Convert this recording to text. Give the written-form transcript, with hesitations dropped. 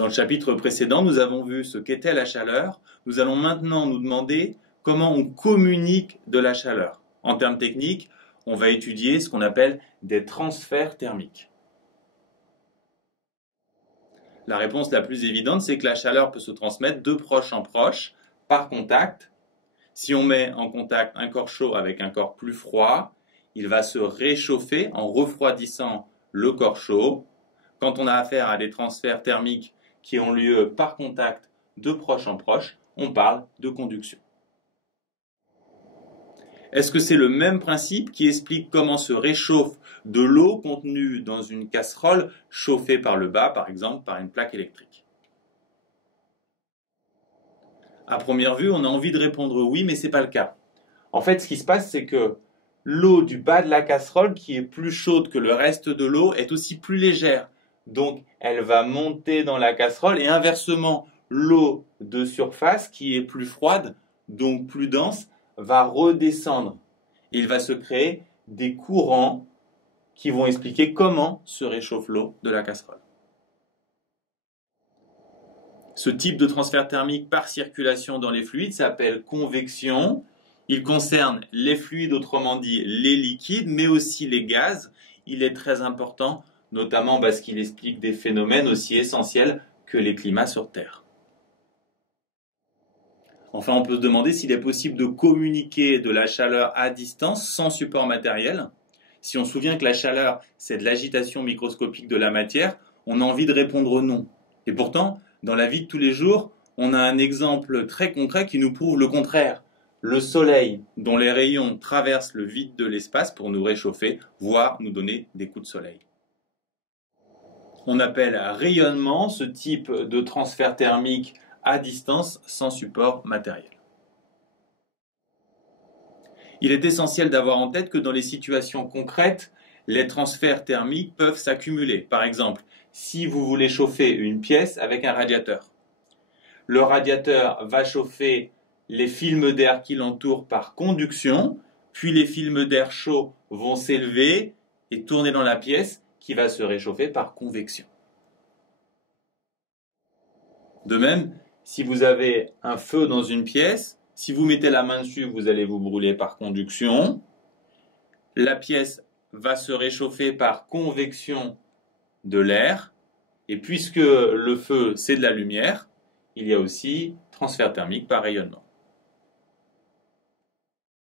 Dans le chapitre précédent, nous avons vu ce qu'était la chaleur. Nous allons maintenant nous demander comment on communique de la chaleur. En termes techniques, on va étudier ce qu'on appelle des transferts thermiques. La réponse la plus évidente, c'est que la chaleur peut se transmettre de proche en proche par contact. Si on met en contact un corps chaud avec un corps plus froid, il va se réchauffer en refroidissant le corps chaud. Quand on a affaire à des transferts thermiques qui ont lieu par contact de proche en proche, on parle de conduction. Est-ce que c'est le même principe qui explique comment se réchauffe de l'eau contenue dans une casserole chauffée par le bas, par exemple par une plaque électrique? À première vue, on a envie de répondre oui, mais ce n'est pas le cas. En fait, ce qui se passe, c'est que l'eau du bas de la casserole, qui est plus chaude que le reste de l'eau, est aussi plus légère. Donc, elle va monter dans la casserole et inversement, l'eau de surface, qui est plus froide, donc plus dense, va redescendre. Il va se créer des courants qui vont expliquer comment se réchauffe l'eau de la casserole. Ce type de transfert thermique par circulation dans les fluides s'appelle convection. Il concerne les fluides, autrement dit les liquides, mais aussi les gaz. Il est très important, notamment parce qu'il explique des phénomènes aussi essentiels que les climats sur Terre. Enfin, on peut se demander s'il est possible de communiquer de la chaleur à distance sans support matériel. Si on se souvient que la chaleur, c'est de l'agitation microscopique de la matière, on a envie de répondre non. Et pourtant, dans la vie de tous les jours, on a un exemple très concret qui nous prouve le contraire. Le soleil, dont les rayons traversent le vide de l'espace pour nous réchauffer, voire nous donner des coups de soleil. On appelle rayonnement ce type de transfert thermique à distance sans support matériel. Il est essentiel d'avoir en tête que dans les situations concrètes, les transferts thermiques peuvent s'accumuler. Par exemple, si vous voulez chauffer une pièce avec un radiateur, le radiateur va chauffer les films d'air qui l'entourent par conduction, puis les films d'air chaud vont s'élever et tourner dans la pièce qui va se réchauffer par convection. De même, si vous avez un feu dans une pièce, si vous mettez la main dessus, vous allez vous brûler par conduction. La pièce va se réchauffer par convection de l'air. Et puisque le feu, c'est de la lumière, il y a aussi transfert thermique par rayonnement.